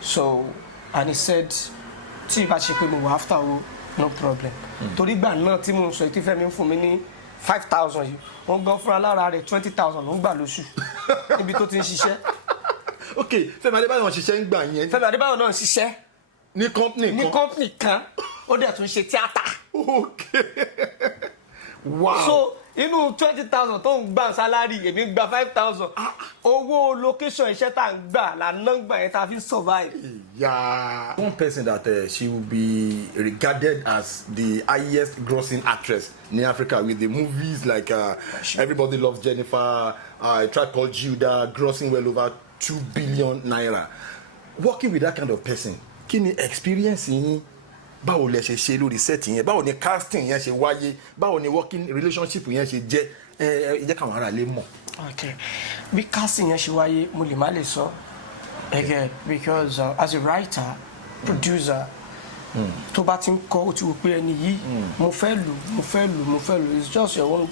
So, and he said, tí bá ṣe pé mo wà after o, no problem. Torí gbà náà tí mo sọ tí Fẹ́mi ń fún mi ní 5,000 yìí, wọ́n gan fúnra lára rẹ̀ 20,000 ló ń gbà lóṣù níbi tó ti ń ṣiṣẹ́. Ok, Fẹ́mi Adébáyọ̀ ń ṣiṣẹ́ ń gbà yẹn. Fẹ́mi Adébáyọ̀ náà ń ṣiṣẹ́ ní company kan, ó dẹ̀ tún ṣe tíátà. Ok. Wow. So inú 20,000 tó ń gbà salary èmi gba 5,000 owó location iṣẹ́ tá ń gbà lànà gbà yẹn tá fi survive. Yeah. One person that she will be regarded as the highest grossing actress in Africa with the movies like Everybody Loves Jennifer, A Tribe Called Judah, grossing well over 2 billion naira. Working with that kind of person, kí ni experience yín? Báwo lẹ ṣe lórí set yẹn? Báwo ni casting yẹn ṣe wáyé? Báwo ni working relationship yẹn ṣe jẹ́? Ẹ jẹ́ káwọn ará lè mọ̀. Okay, bí casting yẹn ṣe wáyé mo lè má lè sọ again because as a writer, producer, tó bá ti ń kọ ó ti wò pé ẹni yìí mo fẹ́ lò it's just your own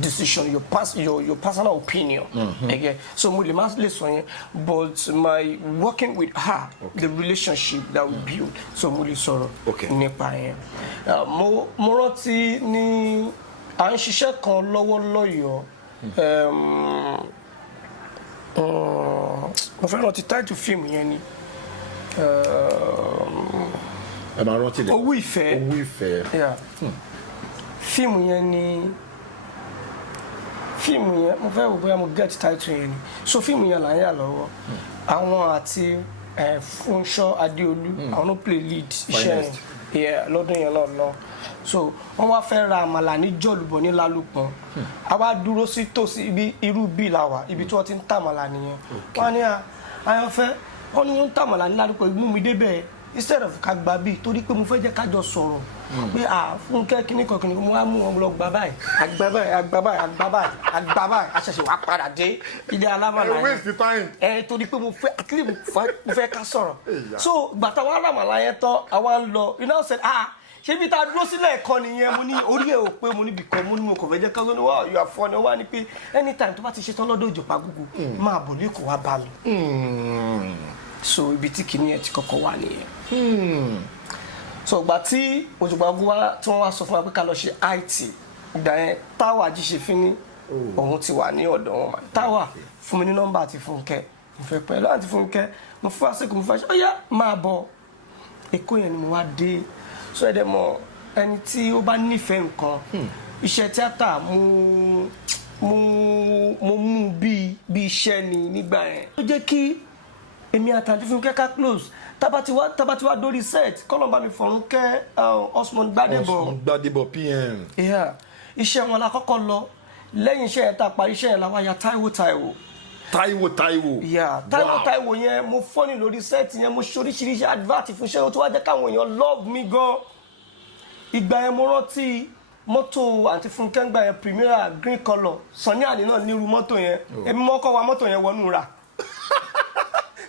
decision, your personal opinion. Again, so mo lè má lè sọ yẹn but my working with her, the relationship that we build, so mo lè sọ̀rọ̀ nípa yẹn. Mo rántí ní à ń ṣiṣẹ́ kan lọ́wọ́ lọ́yọ̀ọ́. Mo fẹ́ rántí title film yẹn ni. Ẹ máa rántí lẹ. Owó Ìfẹ́. Yeah. Fíìmù yẹn ni. Fíìmù yẹn mo fẹ́ wò bóyá mo get title yẹn ni. So fíìmù yẹn là ń yà lọ́wọ́. Àwọn àti Fúnṣọ́ Adéolú àwọn ló play lead iṣẹ́ yẹn lọ́dún yẹn lọ́nà. So wọ́n wá fẹ́ ra àmàlà ní Jọ̀lúbọ̀ ní Lálùpọ̀n. A wá dúró sí tòsí irú bí la wà ibi tí wọ́n ti ń tàmàlà nìyẹn. Wọ́n ní Àyànfẹ́ wọ́n ní wọ́n ń tàmàlà ní Lálùpọ̀n mú mi débẹ̀ instead of ká gba bíi torí pé mo fẹ́ jẹ́ ká jọ sọ̀rọ̀ pé Fúnkẹ́ kíníkan mo wá mú wọn lọ gbà báyìí àgbà báyìí àṣẹ̀ṣẹ̀ wá padà dé ilé alámàlà yẹn torí pé mo fẹ́ at least mo fẹ́ ká sọ̀rọ̀. So gbàtà wà lámàlà yẹn tán àwa ń lọ you know said ṣé bí ta dúró sílẹ̀ ẹ̀kọ́ nìyẹn mo ní orí ẹ̀ ò pé mo níbi kan mo ní mo kò fẹ́ jẹ́ ká lóní wá you are funny wá ní pé anytime tó bá ti ṣetán lọ́dọ̀ Ìjọba Gúgù máa bọ̀ lẹ́kọ̀ọ́ wá bá mi. So ibi tí kìíní ẹ̀ ti kọ́kọ́ wà nìyẹn. So ìgbà tí Ìjọba Gúgù wá tí wọ́n wá sọ fún wa pé ká lọ ṣe IT ìgbà yẹn Táwà Jíṣefínní òun ti wà ní ọ̀dọ̀ wọn. Táwà fún mi ní nọ́mbà àti Fúnkẹ́ mo fẹ́ pẹ̀lú àti Fúnkẹ́ mo fún àsìkò mo fẹ́ ṣe ọ̀yá máa bọ̀ Èkó yẹn ni mo wá dé. So ẹ dẹ̀ mọ̀ ẹni tí ó bá nífẹ̀ẹ́ nǹkan iṣẹ́ tíátà mo mú bí iṣẹ́ ni nígbà yẹn. Ó jẹ́ kí èmi àtàntí Fúnkẹ́ ká close tábà ti wá dórí set kọ́lọ̀ bá mi fọ̀rún kẹ́ Osmond Gbádébọ̀ PM. Iṣẹ́ wọn la kọ́kọ́ lọ lẹ́yìn iṣẹ́ yẹn tá a parí iṣẹ́ yẹn la wá ya Táíwò. Táíwò yẹn mo fọ́nì lórí set yẹn mo ṣoríṣiríṣi advert fún iṣẹ́ tó wá jẹ́ káwọn èèyàn love mi gan. Ìgbà yẹn mo rántí mọ́tò àǹtí Fúnkẹ́ ń gbà yẹn Primera green colour Sunny Adé náà nírú mọ́tò yẹn èmi mọ́kọ́ wa mọ́tò yẹn wọnú rà.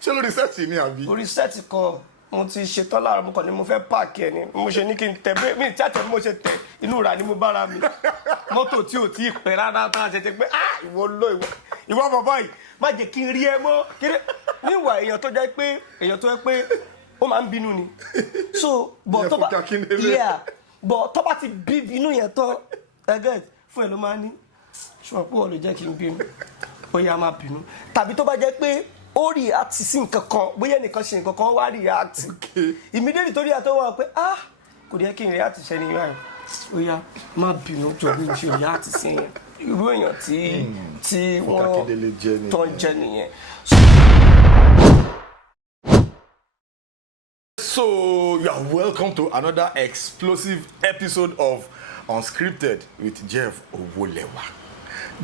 Ṣé lórí sẹ́ẹ̀tì ni àbí? Orí sẹ́ẹ̀tì kan mo ti ṣetán láàárọ̀ mo kàn ní mo fẹ́ páàkì ẹ̀ ni mo ṣe ní kí n tẹ̀ bẹ́ẹ̀ mi tí àtẹ̀ mo ṣe tẹ̀ inú rà ni mo bára mi mọ́tò tí ò tí ì pẹ́ rárá tá a ṣe ti pé ìwọ bàbá yìí má jẹ́ kí n rí ẹ mọ́ kéré níwà èèyàn tó jẹ́ pé ó máa ń bínú ni so bọ̀ tó bá ti bí inú yẹn tán ẹgẹ́ fún ẹ ló máa ní ṣùgbọ́n pé wọ́n lè jẹ́ kí n bínú ó yá máa bínú tàbí tó bá jẹ́ pé ó react sí nǹkan kan bóyá ẹnìkan ṣe nǹkan kan wá react immediately tó react tó wà pé kò dé kí n react sẹ́ni ìwà ó yá má bínú tó bí mo ṣe react sí yẹn irú èèyàn tí wọ́n tó ń jẹ nìyẹn. So you are welcome to another explosive episode of Unscripted with Jeff Owolewa.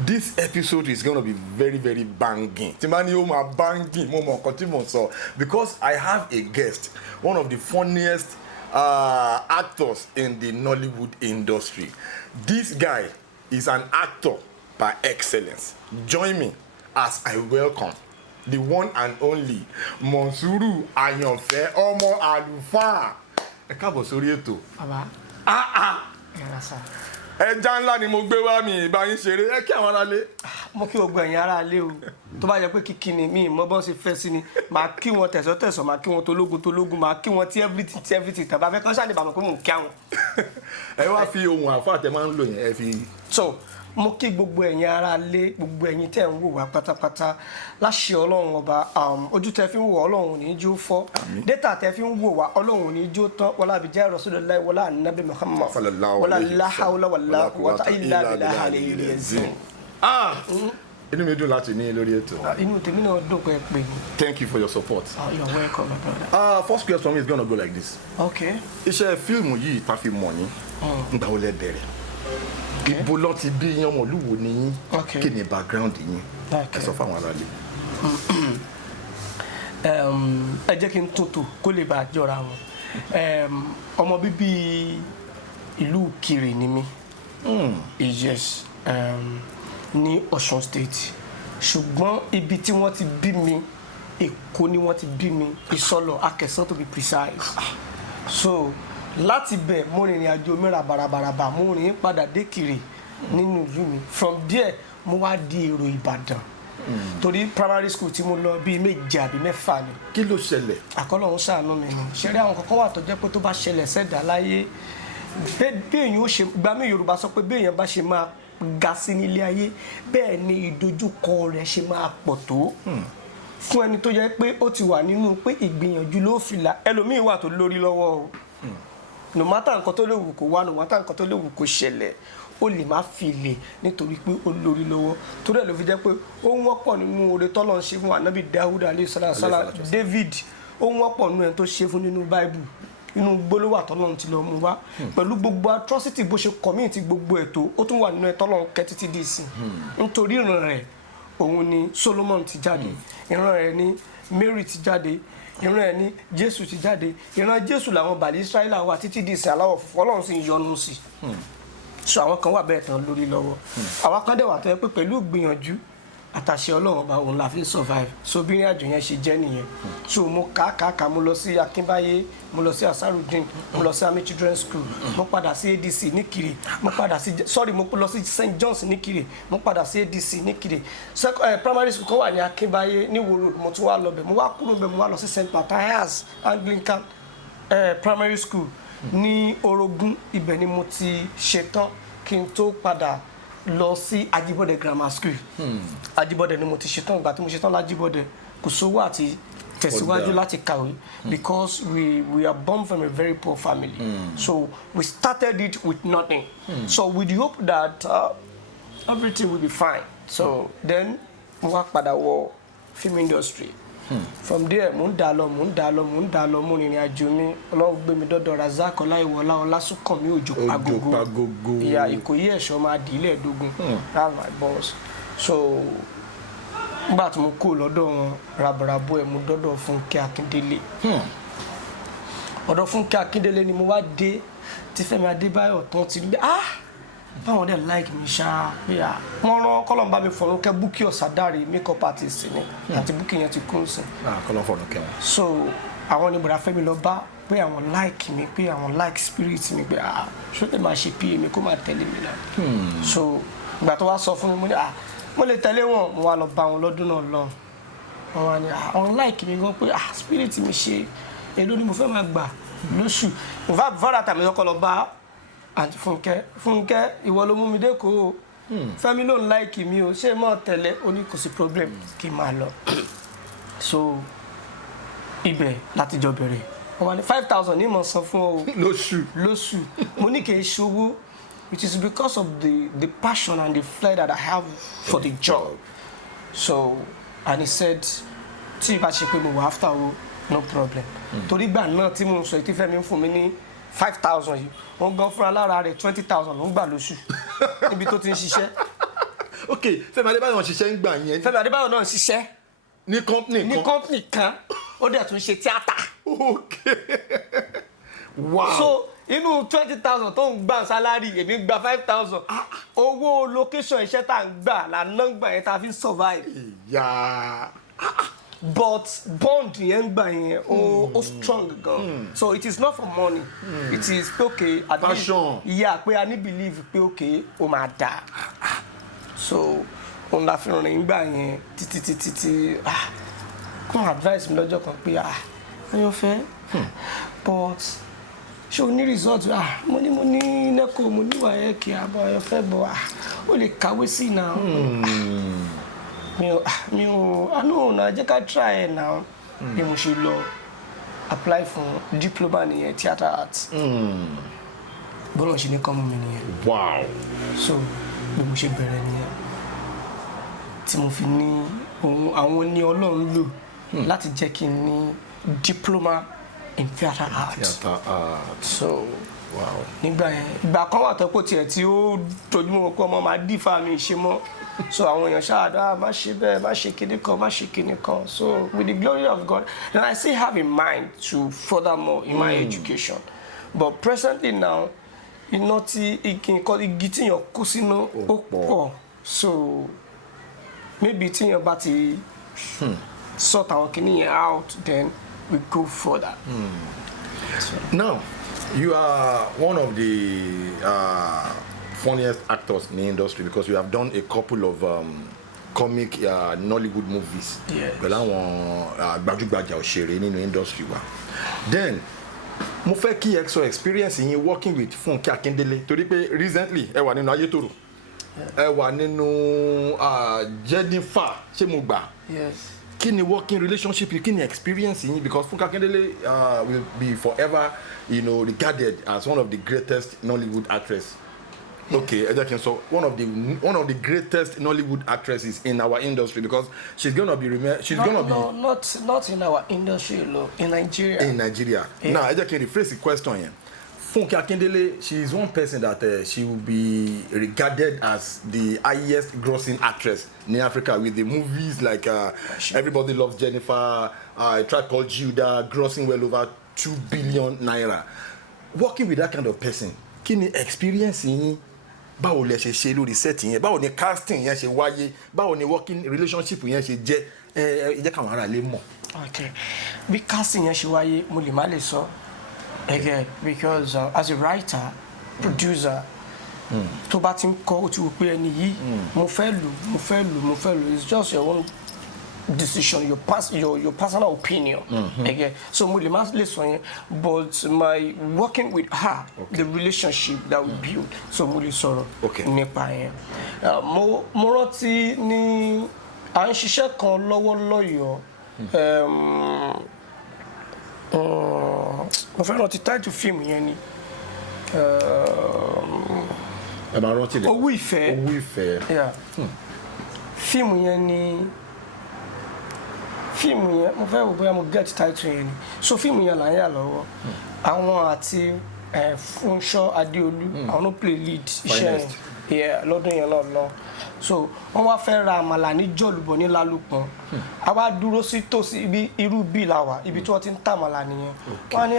This episode is going to be very, very banging. Timani Oma banging, Momo Kontimo. Because I have a guest, one of the funniest actors in the Nollywood industry. This guy is an actor by excellence. Join me as I welcome the one and only Monsuru Ayanfe Ọmọ Àlùfáà. Ẹ káàbọ̀ sórí ètò. Baba. Yes, sir. ẹja ńlá ni mo gbé wá mi ìbá yín ṣeré ẹ kí àwọn aráalé. mo kí gbogbo ẹ̀yin aráalé o tó bá jẹ́ pé kíkí ni mi mọ bọ́n ṣe fẹ́ sí ni màá kí wọn tẹ̀sán màá kí wọn tológun màá kí wọn tí everything tàbá fẹ́ kán ṣáà lè bàmọ̀ pé mò ń kí àwọn. ẹ wá fi ohun àfáà tẹ máa ń lò yẹn ẹ fi. so mo kí gbogbo ẹ̀yin aráalé gbogbo ẹ̀yin tẹ́ ń wò wá pátápátá láṣẹ ọlọ́run ọba ojú tẹ́ fi ń wò ọlọ́run ò ní jó fọ́ data tẹ́ fi ń wò wá ọlọ́run ò ní jó tán wọlá abijá Rasulullahi wọlá anabi Muhammad wọlá láhàwọlá wàlá quwwata illa billahi aliyyil azim. inú mi dùn láti ní lórí ètò. inú tèmi náà dùn pé pé. Thank you for your support. You're welcome, my brother. First question for me is gonna go like this. Okay. Iṣẹ́ fíìmù yìí ta fi mọ̀ yín nígbà wo lẹ bẹ̀rẹ̀ ibo lọ ti bí yín ọmọlúwo ni yín kí ni background yín ẹ sọ fáwọn aráàlú. ẹ jẹ́ kí n tuntun kó lè bá a jọra wọn ọmọ bíbí ìlú Ìkirè ni mí yes ní Ọ̀ṣun state ṣùgbọ́n ibi tí wọ́n ti bí mi Èkó ni wọ́n ti bí mi Ìsọlọ̀ Akẹ̀sán to be precise so láti bẹ̀ mo rìnrìn àjò mẹ́ra barabaraba mo rìn padà dé Ìkirè nínú ìlú mi from there mo wá di èrò Ìbàdàn torí primary school tí mo lọ bíi méje àbí mẹ́fà ni. kí ló ṣẹlẹ̀. àkọlọ́hún ṣàánú mi ni ṣeré àwọn kankan wà tó jẹ́ pé tó bá ṣẹlẹ̀ sẹ́dá láyé béèyàn ó ṣe gbà mí Yorùbá sọ pé béèyàn bá ṣe máa ga sí nílé ayé bẹ́ẹ̀ ni ìdojúkọ rẹ̀ ṣe máa pọ̀ tó fún ẹni tó yẹ pé ó ti wà nínú pé ìgbìyànjú ló fi là ẹlòmíín wà tó lórí lọ́wọ́ o no matter nǹkan tó lè wù kó wá no matter nǹkan tó lè wù kó ṣẹlẹ̀ ó lè má fi lè nítorí pé ó lórí lọ́wọ́ torí ẹ̀ ló fi jẹ́ pé ó ń wọ́pọ̀ nínú oore tọ́lọ́ ń ṣe fún anabi Dawud alayhi salam David ó ń wọ́pọ̀ nínú ẹ̀ tó ṣe fún nínú Bible inú gbólówà tọ́lọ́ ti lọ mú wá pẹ̀lú gbogbo atrocity bó ṣe commit gbogbo ètò ó tún wà nínú ẹ̀ tọ́lọ́ kẹ́ títí dì sí nítorí ìran rẹ̀ òun ni Solomon ti jáde ìran rẹ̀ ni Mary ti jáde ìran ẹ̀ ní Jésù ti jáde ìran Jésù làwọn bàlí Israẹla wà títí di ìsìn aláwọ̀ funfun Ọlọ́run sì ń yọ́nú sí so àwọn kan wà bẹ́ẹ̀ tán lórí lọ́wọ́ àwọn kan dẹ̀ wà tó yẹ pé pẹ̀lú ìgbìyànjú àtàṣe Ọlọ́run ọba òun la fi survive so bí ìrìn àjò yẹn ṣe jẹ́ nìyẹn so mo kàákàá mo lọ sí Akínbáyé mo lọ sí Asarudeen mo lọ sí Army Children's School mo padà sí ADC níkirè mo padà sí mo lọ sí St. John's níkirè mo padà sí ADC níkirè primary school kan wà ní Akínbáyé ní Ìwó Road mo tún wá lọ bẹ̀ mo wá kúrò bẹ̀ mo wá lọ sí St. Matthias Anglican primary school ní Orogún ibẹ̀ ni mo ti ṣetán kí n tó padà lọ sí Ajibode Grammar School Ajibode ni mo ti ṣetán ìgbà tí mo ṣetán lájíbọ̀dẹ̀ kò sówó àti tẹ̀síwájú láti kàwé because we are born from a very poor family so we started it with nothing so with the hope that everything will be fine so then mo wá padà wọ film industry from there mo ń dà lọ mo rìnrìn àjò mi Ọlọ́run gbé mi dọ́dọ̀ Razak Ọláìwọlá Ọlásùnkànmí Òjò Pagogo ìyá Ìkòyí Ẹ̀ṣọ́ máa dì í lẹ́ẹ̀dógún that's my boss so nígbà tí mo kó lọ́dọ̀ wọn rabarabo ẹ̀ mo dọ́dọ̀ Fúnkẹ́ Akíndélé ọ̀dọ̀ Fúnkẹ́ Akíndélé ni mo wá dé tí Fẹ́mi Adébáyọ̀ tán ti rí báwọn dẹ̀ like mi ṣá pé wọ́n rán kọ́lọ́n bá mi fọ̀rọ̀ kẹ́ Búkì Ọ̀sádàrè makeup artist ni àti Búkì yẹn ti kún sí. kọ́lọ́n fọ̀rọ̀ kẹ́ wọn. so àwọn ni bọ̀dá Fẹ́mi lọ bá pé àwọn like mi pé àwọn like spirit mi pé ṣó lè máa ṣe pa mi kó máa tẹ̀lé mi náà. so ìgbà tó wá sọ fún mi mo ní mo lè tẹ̀lé wọn mo wá lọ bá wọn lọ́dún náà lọ wọn wá ní àwọn like mi gan pé spirit mi ṣe èló ni mo fẹ́ máa gbà lóṣù nfa bọ́dà tàbí ọkọ lọ bá àti Fúnkẹ́ ìwọ ló mú mi dé kó o Fẹ́mi ló ń láìkì mi o ṣé mọ́ tẹ̀lé o ní kò sí problem kí n máa lọ so ibẹ̀ láti jọ bẹ̀rẹ̀ wọ́n wá ní 5,000 ní mọ̀ san fún ọ lóṣù mo ní kì í ṣòwò which is because of the passion and the flair that I have for the job so and he said tí ìbá ṣe pé mo wà after o no problem torí gbà náà tí mo sọ ètí Fẹ́mi ń fún mi ní 5,000 yìí wọ́n gan fúnra lára rẹ̀ 20,000 ló ń gbà lóṣù níbi tó ti ń ṣiṣẹ́. ok Fẹ́mi Adébáyọ̀ ṣiṣẹ́ ń gbà yẹn. Fẹ́mi Adébáyọ̀ náà ń ṣiṣẹ́ ní company kan ó dẹ̀ tún ṣe tíátà. ok wow. so inú 20,000 tó ń gbà sálárì èmi gba 5,000 owó location iṣẹ́ tá à ń gbà lànà gbà yẹn tá a fi ń survive. ìyá but bond yẹn gbà yẹn ó strong gan so it is not for money it is okay at passion yeah pé I need believe pé okay ó máa dà so òun la fi rìn gbà yẹn títí kún advice mi lọ́jọ́ kan pé Àyànfẹ́ but ṣé o ní result mo ní neco mo ní WAEC àbọ̀ Àyànfẹ́ bọ̀ ó lè kàwé sí náà mi ò àánú náà jẹ́ ká try ẹ̀ náà bí mo ṣe lọ apply fún diploma nìyẹn theatre arts bọ́lá ṣe ní kọ́mú mi nìyẹn wow so bí mo ṣe bẹ̀rẹ̀ nìyẹn tí mo fi ní àwọn ní Ọlọ́run lò láti jẹ́ kí n ní diploma in theatre arts so wow nígbà yẹn ìgbà kan wà tó pọ̀ tiẹ̀ tí ó tójú mọ́ pé ọmọ máa dìfà mi ṣe mọ́ so àwọn èèyàn ṣáàdá má ṣe bẹ́ẹ̀ má ṣe kíní kan má ṣe kíní kan so with the glory of God then I still have in mind to further more in my education but presently now iná tí igi tíyàn kó sínú ó pọ̀ so maybe tíyàn bá ti sort àwọn kíní yẹn out then we go further. Now you are one of the funniest actors in the industry because you have done a couple of comic Nollywood movies pẹ̀lú àwọn gbajúgbajà òṣèré nínú industry wa then mo fẹ́ kí ẹ sọ experience yín working with Funke Akindele torí pé recently ẹ wà nínú Ayétòrò ẹ wà nínú Jennifer ṣé mo gbà kí ni working relationship kí ni experience yín because Funke Akindele will be forever regarded as one of the greatest Nollywood actress. Okay, ẹ jẹ́ kí n sọ one of the greatest Nollywood actresses in our industry because she's gonna be not in our industry alone in Nigeria. In Nigeria. Yeah. Now ẹ jẹ́ kí n rephrase the question yẹn. Funke Akindele, she is one person that she will be regarded as the highest grossing actress in Africa with the movies like Everybody Loves Jennifer, A Tribe Called Judah, grossing well over 2 billion naira. Working with that kind of person, kí ni experience yín? Báwo lẹ ṣe lórí set yẹn? Báwo ni casting yẹn ṣe wáyé? Báwo ni working relationship yẹn ṣe jẹ́? Ẹ jẹ́ káwọn ará lè mọ̀. Okay. Bí casting yẹn ṣe wáyé, mo lè má lè sọ. Again, because as a writer, producer, tó bá ti ń kọ ó ti wò pé ẹni yìí mo fẹ́ lò it's just your own decision, your personal opinion. Again, so mo lè má lè sọ yẹn but my working with her, the relationship that we build, so mo lè sọ̀rọ̀ nípa yẹn. Mo rántí ní à ń ṣiṣẹ́ kan lọ́wọ́ lọ́yọ̀ọ́. Mo fẹ́ rántí title fíìmù yẹn ni ẹ máa rántí lẹ Owó Ìfẹ́ fíìmù yẹn mo fẹ́ wò bóyá mo get title yẹn ni so fíìmù yẹn là ń yà lọ́wọ́ àwọn àti Fúnṣọ́ Adéolú àwọn ló play lead iṣẹ́ yẹn lọ́dún yẹn lọ so wọ́n wá fẹ́ ra àmàlà ní Jọ̀lúbọ̀ ní Lálùpọ̀n a wá dúró sí tòsí irú bí la wà ibi tí wọ́n ti ń tàmàlà nìyẹn wọ́n ní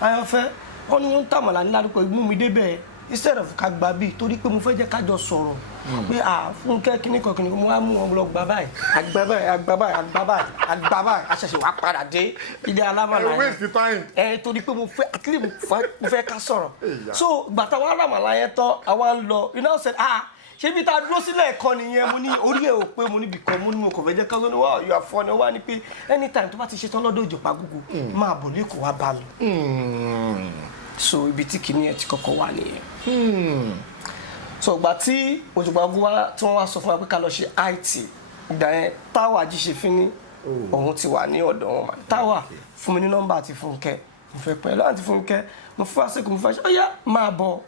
Àyànfẹ́ wọ́n ní wọ́n ń tàmàlà ní Lálùpọ̀n mú mi débẹ̀ instead of ká gba bíi torí pé mo fẹ́ jẹ́ ká jọ sọ̀rọ̀ pé Fúnkẹ́ kíníkan mo wá mú wọn lọ gbà báyìí àgbà báyìí àṣẹ̀ṣẹ̀ wá padà dé ilé alámàlà yẹn torí pé mo fẹ́ ká sọ̀rọ̀ so gbàtà wà lámàlà yẹn tán àwa ń lọ you know said ṣé bí ta dúró sílẹ̀ ẹ̀kan nìyẹn mo ní orí ẹ̀ ò pé mo níbi kan mo ní mo kò fẹ́ jẹ́ ká lóní wow you are funny wá ní pé anytime tó bá ti ṣetán lọ́dọ̀ Ìjọba Gúgù máa bọ̀ lẹ́kọ̀ọ́ wá bá mi so ibi tí kìíní ẹ̀ ti kọ́kọ́ wà nìyẹn so ìgbà tí Ìjọba Gúgù wá tí wọ́n wá sọ fún wa pé ká lọ ṣe IT ìgbà yẹn Táwà Jíṣefínní òun ti wà ní ọ̀dọ̀ wọn Táwà fún mi ní nọ́mbà àti Fúnkẹ́ mo fẹ́ pẹ̀lú àti Fúnkẹ́ mo fún àsìkò mo fẹ́ ṣe ọ̀yá máa bọ̀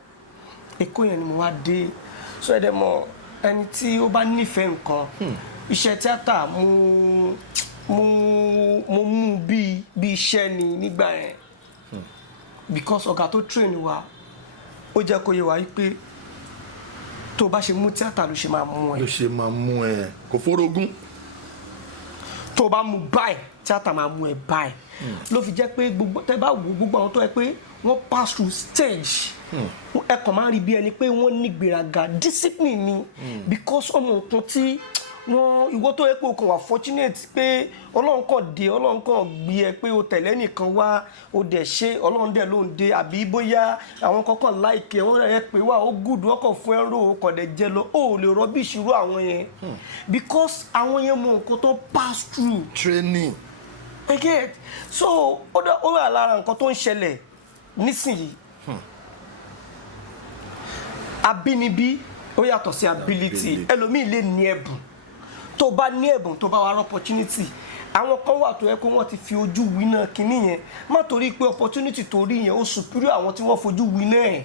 Èkó yẹn ni mo wá dé so ẹ dẹ̀ mọ̀ ẹni tí ó bá nífẹ̀ẹ́ nǹkan iṣẹ́ tíátà mo mú bí iṣẹ́ ni nígbà yẹn because ọ̀gá tó train wa ó jẹ́ kó yé wa pé tó bá ṣe mú tíátà ló ṣe máa mú ẹ kò fórogún tó bá mú báyìí tíátà máa mú ẹ báyìí ló fi jẹ́ pé tẹ́ bá wo gbogbo àwọn tó yẹ pé wọ́n pass through stage ẹ kàn máa rí bí ẹni pé wọ́n ní gbéraga discipline ni because ọmọ nǹkan tí wọn ìwọ tó yẹ pé o kàn wà fortunate pé Ọlọ́run kàn dé Ọlọ́run kàn gbé ẹ pé o tẹ̀lé nìkan wá o dẹ̀ ṣe Ọlọ́run dẹ̀ ló ń dé àbí bóyá àwọn kankan láìkẹ́ wọ́n rẹ̀ pé wà ó gùdù ọkọ̀ fún ẹ̀rọ o kàn dẹ̀ jẹ lọ o ò lè rọ́bì ìṣirò àwọn yẹn because àwọn yẹn mọ nǹkan tó pass through training. I get so ó wà lára nǹkan tó ń ṣẹlẹ̀ nísìnyí abínibí ó yàtọ̀ sí ability ẹlòmíì lè ní ẹ̀bùn tó bá ní ẹ̀bùn tó bá wà rọ opportunity àwọn kan wà tó yẹ kó wọ́n ti fi ojú winá kinní yẹn má torí pé opportunity tó rí yẹn ó superior àwọn tí wọ́n fojú winá ẹ̀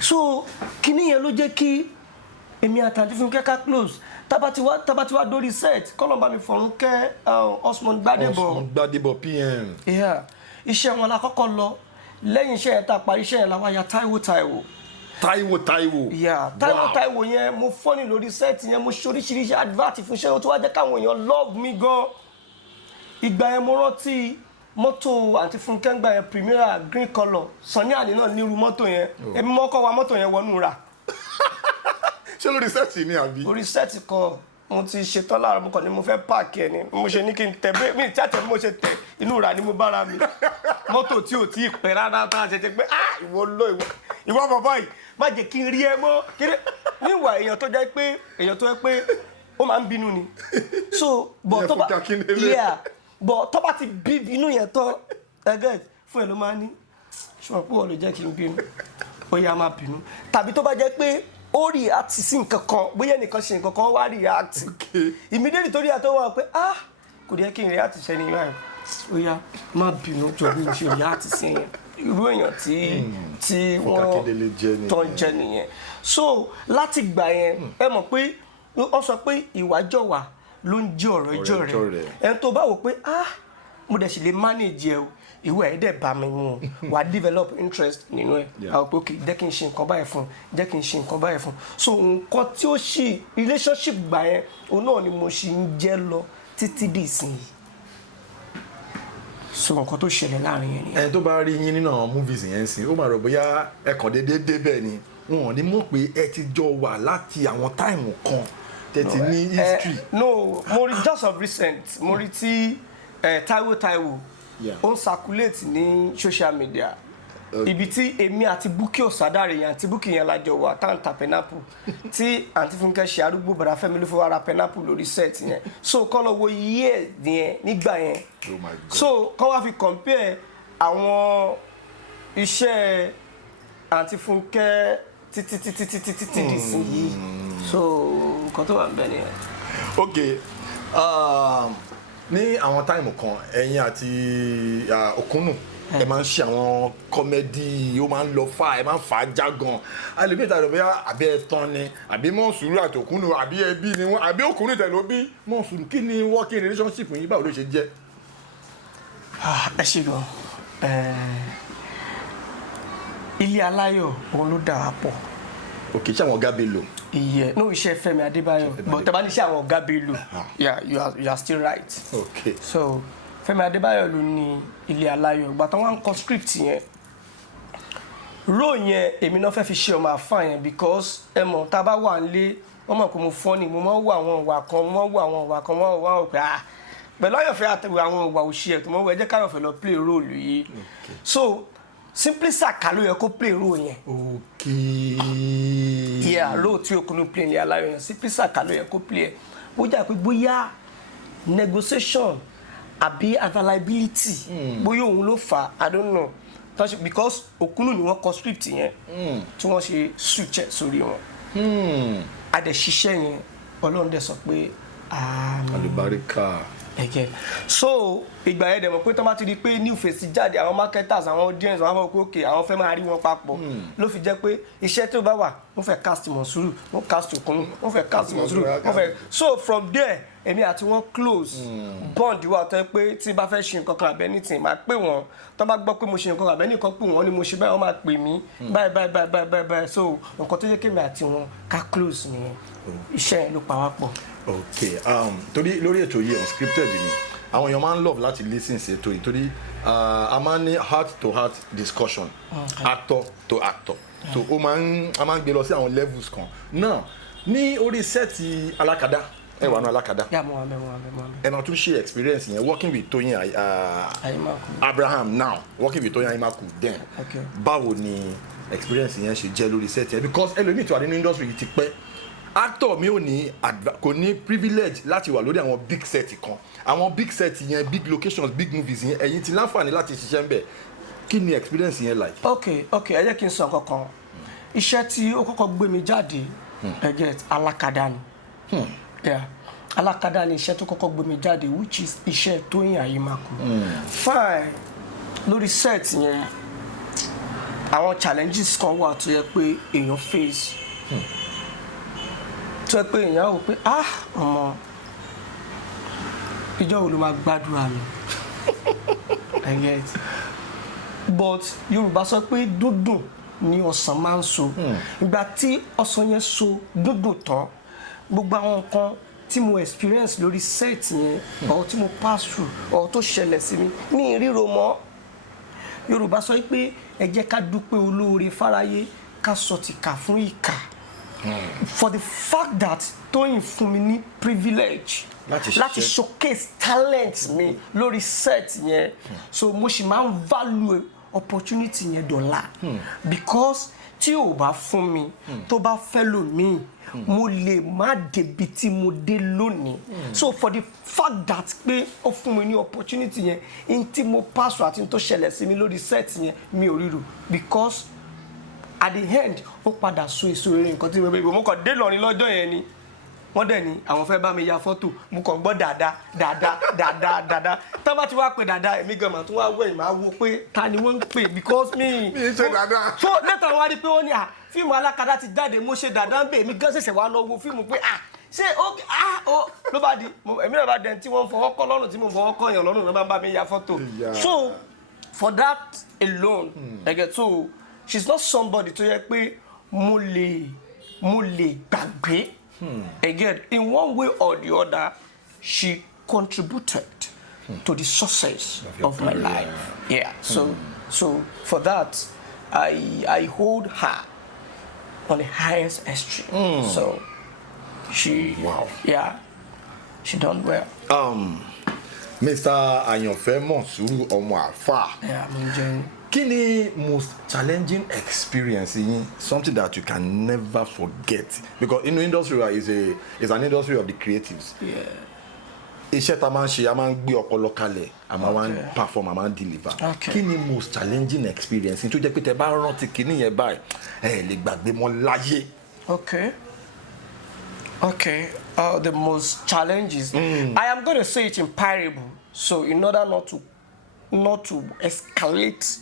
so kinní yẹn ló jẹ́ kí èmi àtàntí Fúnkẹ́ ká close tábà tí wá dórí set kọ́lọ̀ bá mi fọ̀rún kẹ́ Osmond Gbadebo PM. iṣẹ́ wọn la kọ́kọ́ lọ lẹ́yìn iṣẹ́ yẹn tá a parí iṣẹ́ yẹn la wá ya Táíwò Táíwò yẹn mo fọ́nì lórí set yẹn mo ṣe oríṣiríṣi advert fún iṣẹ́ yẹn tó wá jẹ́ káwọn èèyàn love mi gan ìgbà yẹn mo rántí mọ́tò àǹtí Fúnkẹ́ gbà yẹn Primera green colour Sunny Adé náà nírú mọ́tò yẹn èmi mọ́kọ́ wa mọ́tò yẹn wọnú rà ṣé lórí sẹ́ẹ̀tì ni àbí. orí sẹ́ẹ̀tì kan mo ti ṣetán láàárọ̀ mo kàn ní mo fẹ́ páàkì ẹ̀ ni mo ṣe ní kí n tẹ bẹ́ẹ̀ mi tí àtẹ̀ bí mo ṣe tẹ inú ra ni mo bára mi mọ́tò tí ò tí ì pẹ́ rárá tá a ṣe pé ìwọ bàbá yìí má jẹ́ kí n rí ẹ mọ́ kéré níwà èèyàn tó jẹ́ pé ó máa ń bínú ni so bọ̀ tó bá ti bí inú yẹn tán ẹgẹ́ fún ẹ ló máa ní ṣùgbọ́n pé wọ́n lè jẹ́ kí n bínú ó yá máa bínú tàbí tó bá jẹ́ pé ó react sí nǹkan kan bóyá nìkan ṣe nǹkan kan wá react immediately torí àtọ́ wà pé kò yẹ kí n react sẹ́ni ìwà ẹ̀ ó yá má bínú jọ bí mo ṣe react sí yẹn irú èèyàn tí wọ́n tán jẹ́ nìyẹn so láti gbà yẹn ẹ mọ̀ pé wọ́n sọ pé ìwájọ̀wà ló ń jẹ́ ọ̀rọ̀ ẹjọ́ rẹ̀ ẹni tó bá wò pé mo dẹ̀ sì lè manage ẹ o ìwé ẹ̀ dẹ̀ bá mi mú wà á develop interest nínú ẹ̀ àwọn pé okay jẹ́ kí n ṣe nǹkan báyìí fún jẹ́ kí n ṣe nǹkan báyìí fún so nǹkan tí ó ṣì relationship gbà yẹn òun náà ni mo ṣì ń jẹ́ lọ títí di ìsinyìí so nǹkan tó ṣẹlẹ̀ láàrin yẹn ni. ẹni tó bá rí yín nínú àwọn movies yẹn sìn ó máa rò bóyá ẹ kàn déédéé débẹ̀ ni wọn ò ní mọ̀ pé ẹ ti jọ wà láti àwọn táìmù kan tẹ̀tí ní history. no mo rí just of recent mo rí tí Táíwò ó ń circulate ní social media ibi tí èmi àti Bukky Osadare yẹn àti Bukky yẹn lájọ wà tá à ń ta pineapple tí àǹtí Fúnkẹ́ ṣe arúgbó bàdà Fẹ́mi ló fi wá ra pineapple lórí set yẹn so kọ́ lọ wo year yẹn nígbà yẹn so kọ́ wá fi compare àwọn iṣẹ́ àǹtí Fúnkẹ́ títí dì sí yìí so nǹkan tó wà ń bẹ nìyẹn. ok ní àwọn táìmù kan ẹ̀yin àti Òkúnnù ẹ máa ń ṣe àwọn kọ́mẹ́dì ó máa ń lọ fà ẹ máa ń fà á já gan alẹ́bí ìtàdé bóyá àbí ẹ̀tàn ni àbí Mọ́nsùrù àti Òkúnnù àbí ẹbí ni wọ́n àbí Òkúnnù tẹ̀lé ó bí Mọ́nsùrù kí ni working relationship yín báwo ló ṣe jẹ́. ẹ ṣe gan ilé aláyọ̀ òun ló dà á pọ̀. òkè ṣé àwọn ọ̀gá Bello. iye no iṣẹ́ Fẹ́mi Adébáyọ̀ but tẹ́ bá ní iṣẹ́ àwọn ọ̀gá Bello yeah you are still right. okay. so Fẹ́mi Adébáyọ̀ ló ní ilé aláyọ̀ ìgbà tí wọ́n ń kọ script yẹn role yẹn èmi náà fẹ́ fi ṣe ọmọ àfáà yẹn because ẹ mọ̀ tá a bá wà nílé wọ́n mọ̀ pé mo funny mo máa ń wo àwọn ìwà kan wọ́n wò pé pẹ̀lú Àyànfẹ́ àtẹ̀wé àwọn ìwà òṣì ẹ̀ tó mọ̀ wọ́n ẹ jẹ́ káyọ̀fẹ́ lọ play role yìí so Simply Saka ló yẹ kó play role yẹn. okay. yeah role tí Òkúnnù play ní aláyọ̀ yẹn Simply Saka ló yẹ kó play ẹ̀ ó jà pé bóyá negotiation àbí availability bóyá òun ló fà I don't know because Òkúnnù ni wọ́n kọ script yẹn tí wọ́n ṣe switch sórí wọn adẹ̀ṣiṣẹ́ yẹn Ọlọ́run dẹ̀ sọ pé àlùbáríkà. Okay. So ìgbà yẹn dẹ̀ mọ̀ pé tó bá ti di pé new face jáde àwọn marketers àwọn audience wọn á fọ pé okay àwọn fẹ́ máa rí wọn papọ̀ ló fi jẹ́ pé iṣẹ́ tó bá wà wọ́n fẹ́ cast Monsuru wọ́n cast Òkúnnù wọ́n fẹ́ cast Monsuru wọ́n fẹ́ so from there èmi àti wọn close bond wà tó yẹ pé tí bá fẹ́ ṣe nǹkan kan àbẹ́ anything máa pè wọ́n tó bá gbọ́ pé mo ṣe nǹkan àbẹ́ nìkan pè wọ́n ni mo ṣe báyìí wọ́n máa pè mí báyìí so nǹkan tó yẹ kémi àti wọn ká close nìyẹn iṣẹ́ yẹn ló pa wá pọ̀. ok torí lórí ètò yìí Unscripted ni àwọn èèyàn máa ń love láti listen sí ètò yìí torí a máa ń ní heart to heart discussion actor to actor so a máa ń gbé lọ sí àwọn levels kan náà ní orí sẹ́ẹ̀tì alákadá ẹ wà ní alákadá ẹ máa tún ṣe experience yẹn working with Tóyìn Abraham now working with Tóyìn Ayimaku then báwo ni experience yẹn ṣe jẹ́ lórí sẹ́ẹ̀tì yẹn because ẹlòmíì tó wà nínú industry yìí ti pẹ́ actor mi kò ní privilege láti wà lórí àwọn big set kan àwọn big set yẹn big locations big movies yẹn ẹ̀yin ti láǹfààní láti ṣiṣẹ́ ń bẹ̀ kí ni experience yẹn like. ok ẹ jẹ́ kí n sọ kankan iṣẹ́ tí ó kọ́kọ́ gbé mi jáde ẹ get alákadá ni alákadá ni iṣẹ́ tó kọ́kọ́ gbé mi jáde which is iṣẹ́ Tóyìn Ayimaku fine lórí set yẹn àwọn challenges kan wà tó yẹ pé èèyàn face tó yẹ pé èèyàn wò pé ọmọ ìjọ wo ló máa gbàdúrà mi I get but Yorùbá sọ pé dúndùn ni ọsàn máa ń so ìgbà tí ọsàn yẹn so dúndùn tán gbogbo àwọn nǹkan tí mo experience lórí set yẹn or tí mo pass through or tó ṣẹlẹ̀ sí mi ní ìríro mọ́ Yorùbá sọ pé ẹ jẹ́ ká dúpẹ́ olóore fáráyé ká sọ tìkà fún ìkà for the fact that Tóyìn fún mi ní privilege láti showcase talent mi lórí set yẹn so mo sì máa ń value opportunity yẹn dọ̀la because tí ò bá fún mi tó bá fẹ́ lò mí mo lè má débi tí mo dé lónìí so for the fact that pé ó fún mi ní opportunity yẹn in tí mo pass àti in tó ṣẹlẹ̀ sí mi lórí set yẹn mi ò ríro because at the end ó padà so èso rere nǹkan tí mo kàn dé lọ́rin lọ́jọ́ yẹn ni wọ́n dẹ̀ ní àwọn fẹ́ bá mi ya fọ́tò mo kàn gbọ́ dáadáa tá bá ti wá pé dáadáa èmi gan mà tún wá wẹ̀ máa wo pé ta ni wọ́n ń pè because mi ṣe dáadáa so later wọ́n wá rí pé ó ní fíìmù alákadá ti jáde mo ṣe dáadáa ń bè èmi gan ṣẹ̀ṣẹ̀ wá lọ wo fíìmù pé ṣé ó ló bá di èmi náà bá dẹ̀ tí wọ́n fọwọ́ kọ́ lọ́rùn tí mo fọwọ́ kọ́ yàn lọ́rùn ló bá mi ya fọ́tò so for that alone so she's not somebody tó yẹ pé mo lè gbàgbé. Again, in one way or the other, she contributed to the success of my life. Yeah. So for that, I hold her on the highest esteem. So she done well. Mr. Ayanfe Monsuru ọmọ àfà. Yeah, I'm enjoying. Kí ni most challenging experience yín something that you can never forget because in the industry is an industry of the creatives. Iṣẹ́ tá máa ń ṣe a máa ń gbé ọpọlọ kalẹ̀ a máa ń perform a máa ń deliver. Kí ni most challenging experience tó jẹ́ pé tẹ́ bá rántí kíní yẹn báyìí ẹ lè gbàgbé mọ́ láyé. Okay. The most challenges. I am going to say it in parable. So in order not to escalate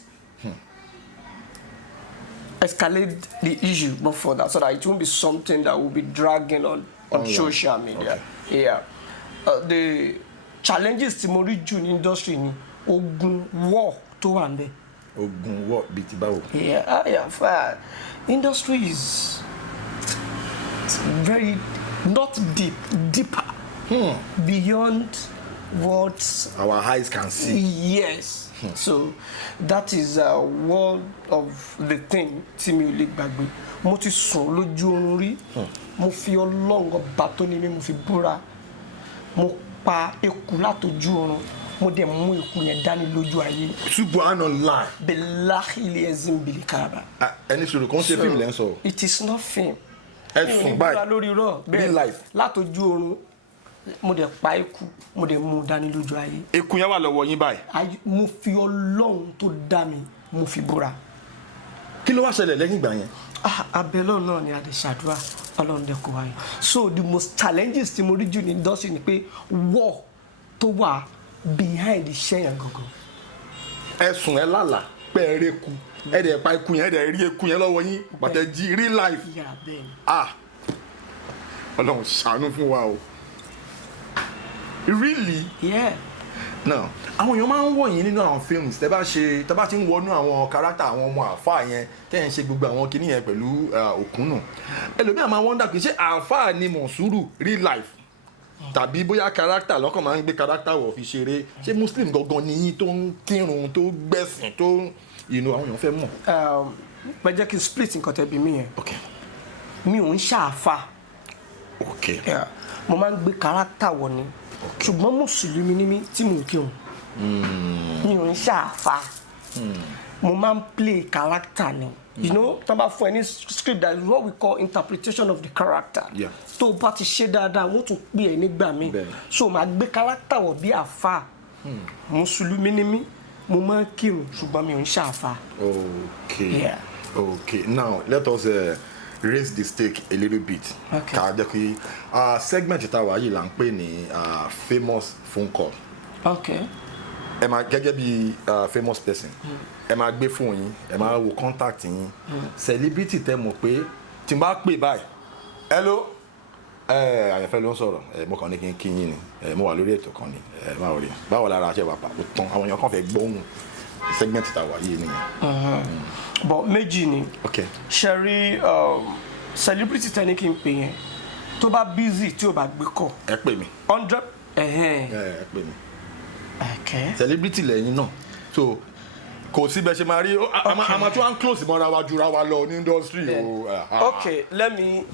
the issue before that, so that it won't be something that will be dragging on social media. The challenges tí mo rí jù ní industry ni ogun war tó wà ńbẹ̀. Ogun war bíi ti báwo? Fine. Industry is very not deeper beyond what our eyes can see. Yes. So that is one of the thing tí mi ò lè gbàgbé. Mo ti sùn lójú oorun rí. Mo fi Ọlọ́run ọba tó ní mi mo fi búra. Mo pa eku látojú oorun. Mo dẹ̀ mú eku yẹn dání lójú ayé. Subhanallah. Billahi liazim bilikaba. Ẹni sọ̀rọ̀ kò ń ṣe fíìmù lẹ́ ń sọ. It is not film. Ẹ sùn báyìí. Lórí rọ bẹ́ẹ̀ látojú oorun. Mo dẹ̀ pa eku mo dẹ̀ mú dání lójú ayé. Eku yẹn wà lọ́wọ́ yín báyìí. Mo fi Ọlọ́run tó dá mi mo fi búra. Kí ló wá ṣẹlẹ̀ lẹ́yìn ìgbà yẹn? Abẹ́lọ́ náà ni a lè ṣàdúrà Ọlọ́run dẹ̀ kó wáyé. So the most challenges tí mo rí jù ní industry ni pé war tó wà behind iṣẹ́ yẹn gangan. Ẹ sùn ẹ lálàá pé ẹ rí eku ẹ dẹ̀ pa eku yẹn ẹ dẹ̀ rí eku yẹn lọ́wọ́ yín bàtẹ́ jí real life. Ọlọ́run ṣàánú fún wa o. Really? Yeah. Now, àwọn èèyàn máa ń wò yín nínú àwọn films tẹ́ bá ti ń wọnú àwọn character àwọn ọmọ àfáà yẹn tẹ́ ń ṣe gbogbo àwọn kinní yẹn pẹ̀lú òkúnnù. Ẹlòmíà máa wonder pé ṣé àfáà ni Monsuru real life? tàbí bóyá character lọ́kàn máa ń gbé character wọ̀ fi ṣeré ṣé muslim gangan ni yín tó ń kírun tó gbẹ̀sìn tó àwọn èèyàn fẹ́ mọ̀. pẹ jẹ́ kí n split nǹkan tẹ́ bí mi yẹn mi ò ń ṣàfà mo máa ń gbé character wọ̀ ni ṣùgbọ́n mùsùlùmí ni mí tí mo ń kírun mi ò ń ṣàfà mo máa ń play character ni. Tó bá fún ẹ ní script, that is what we call interpretation of the character. Tó o bá ti ṣe dáadáa wọ́n tún pè é nígbà míì so màá gbé character wọ̀ bí àfà mùsùlùmí ni mí mo máa ń kírun ṣùgbọ́n mi ò ń ṣàfà. Okay, now let us raise the stake a little bit. Ká jẹ́ kí segment tá a wà yìí là ń pè ní famous phone call. Ẹ máa gẹ́gẹ́ bí famous person ẹ máa gbé fóònù yín ẹ máa wo contact yín celebrity tẹ́ mọ̀ pé tí n bá pè báyìí hello Àyànfẹ́ ló ń sọ̀rọ̀ mo kàn ní kí n kí yín ni mo wà lórí ètò kan ni báwo rí báwo lára aṣẹ wà pàpọ̀ tán àwọn èèyàn kàn fẹ́ gbóhùn segment tá a wà yìí nìyẹn. but méjì ni ṣe rí celebrity tẹ́ ní kí n pè yẹn tó bá busy tí o bá gbé kọ ẹ pè mí 100 ẹ pè mí celebrity lẹ́yìn náà so kò sí bẹ́ẹ̀ ṣe máa rí àmọ́ tí wọ́n á close mọ́ra wa jura wa lọ ní industry o. let me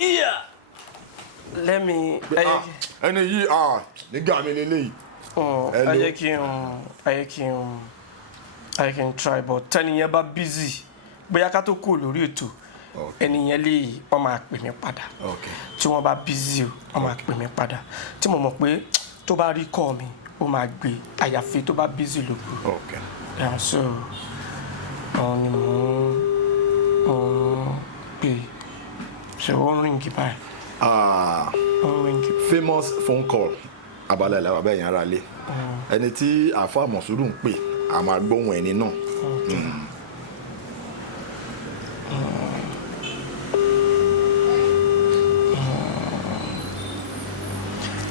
ẹni yìí nígbà mi lélẹ́yìí. ayé kí n try but tẹ́niyẹn bá busy bóyá ká tó kú lórí ètò ẹnìyẹn lè wọ́n máa pè mí padà tí wọ́n bá busy wọ́n máa pè mí padà tí mo mọ̀ pé tó bá rí call mi ó máa gbé àyàfi tó bá busy ló kù. So ni mo pè ṣe ó ń ríngì báyìí. Famous phone call abalẹ̀ làwọn abẹ́ yẹn ara lé ẹni tí àfa Monsuru ń pè a máa gbóhùn ẹni náà.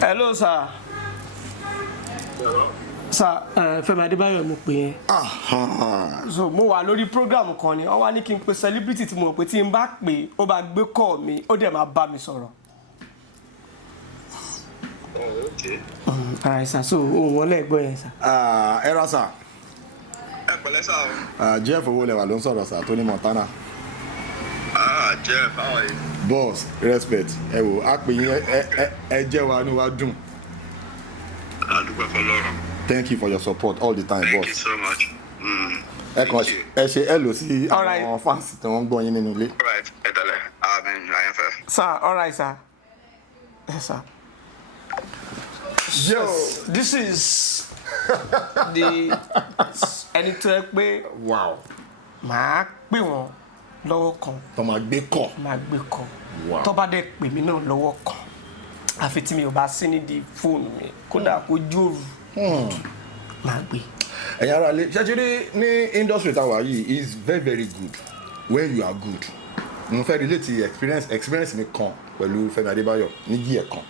Hello sir. Sir, Fẹ́mi Adébáyọ̀ mo pè yẹn. So mo wà lórí program kan ni wọ́n wá ní kí n pe celebrity tí mo mọ̀ pé tí n bá pè ó bá gbé call mi ó dẹ̀ máa bá mi sọ̀rọ̀. Alright sir, so òun wọlé ẹ̀gbọ́n yẹn sir. Ẹ ra sir. Ẹ pẹ̀lẹ́ sir. Jeff Owolewa ló ń sọ̀rọ̀ sir Tony Montana. Jeff, how are you? Boss, respect. Ẹ wò á pè yín ẹ jẹ́ wa ní wa dùn. Adúpẹ́ fọlọ́run. Thank you for your support all the time, boss. Thank you so much. Ẹ kàn ẹ ṣe hello sí àwọn fans tí wọ́n gbọ́ yín nínú ilé. All right, ẹ tẹ̀lé. Àyànfẹ́. Sir, all right sir. Yes sir. Yes. So, this is the ẹni tó ẹ pé wow màá pè wọ́n lọ́wọ́ kan. tó máa gbé kọ̀. máa gbé kọ̀. tó bá dẹ̀ pè mí náà lọ́wọ́ kan àfi tí mi ò bá sí nídìí fóònù mi kódà kó jòrò máa gbé. ẹ̀yin ará ilé ṣẹ́jẹ́rẹ́ ní industry táwa yìí is very very good when you are good. mo fẹ́ relate experience mi kan pẹ̀lú Fẹ́mi Adébáyọ̀ ní díẹ̀ kan.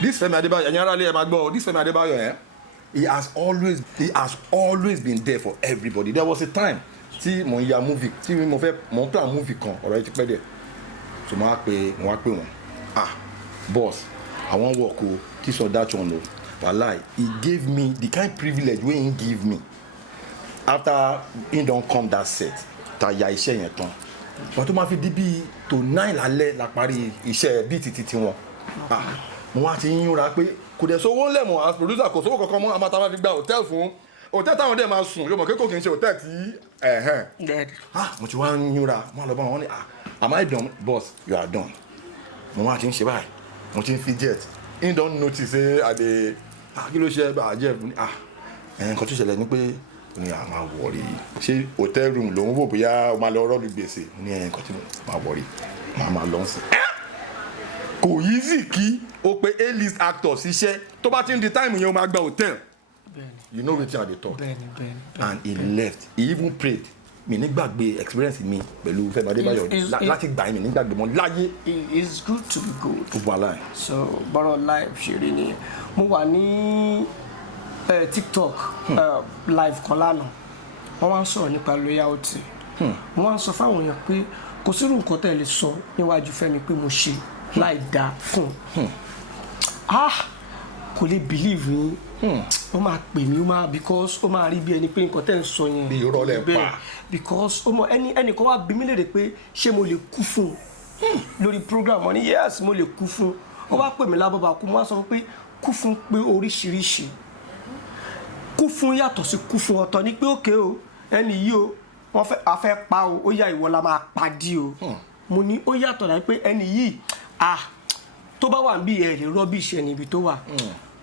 This Fẹ́mi Adébáyọ̀ ẹ̀yin ará ilé ẹ máa gbọ́ this Fẹ́mi Adébáyọ̀ he has always been there for everybody. There was a time tí mo ń ya movie tí mo ń plan movie kan ọ̀rọ̀ yìí ti pẹ́ dẹ̀ so mo wá pè wọ́n boss I wan work o this or that one o walai he gave me the kind privilege wey he give me after he don come that set ta ya iṣẹ́ yẹn tán wọ́n tó máa fi di bíi tó 9 lálẹ́ la parí iṣẹ́ bíi títí wọn mo wá ti ń yúnra pé kò dẹ̀ sówó lẹ́mọ̀ as producer kò sówó kankan mọ́ àmọ́ tá a máa fi gba hòtẹ́ẹ̀lì fún hòtẹ́ẹ̀lì táwọn dẹ̀ máa sùn yóò mọ̀ kékòó kì í ṣe hòtẹ́ẹ̀lì tí mo ti wá ń yúnra mo lọ bá wọn ní am I done boss you are done mo wá ti ń ṣe báyìí mo ti ń fi jet he don notice say I dey kí ló ṣe bá Jeff ní nǹkan tó ṣẹlẹ̀ ni pé ní a máa wọrí ṣé hotel room lòun wò bóyá o máa lọ rọ́ọ̀lù gbèsè ní nǹkan tí mo máa wọrí máa lọ sí. kò easy kí o pe A-list actor ṣiṣẹ́ tó bá ti ń di time yẹn o máa gba hotel you know wetin I dey talk and he left he even prayed mi nígbàgbé experience mi pẹ̀lú Fẹ́mi Adébáyọ̀ láti gbà mí nígbàgbé mọ́ láyé. it's good to be good. ó wà láì. so bọ́rọ̀ live ṣe rí ni mo wà ní TikTok live kan lánàá wọ́n wá ń sọ̀rọ̀ nípa loyalty wọ́n wá ń sọ fáwọn èèyàn pé kò sírú nǹkan tẹ́ lè sọ níwájú Fẹ́mi pé mo ṣe láì dáa fún kò lè believe yín ó máa pè mí ó máa because ó máa rí bí ẹni pé nǹkan tẹ́ ń sọ yẹn bí irọ́ lẹ pa because ó mọ ẹnìkan wá bí mí léèrè pé ṣé mo lè kú fún lórí program wọn ni yes mo lè kú fún ó wá pè mí lábọ́bà kú mo wá sọ pé kú fún pé oríṣiríṣi kú fún yàtọ̀ sí kú fún ọ̀tọ̀ ni pé òkè o ẹni yìí o wọ́n fẹ́ a fẹ́ pa o ó yá ìwọ la máa pa dí o mo ní ó yàtọ̀ láì pé ẹni yìí tó bá wà níbí ẹ lè rọ́bìṣì ẹni ibi tó wà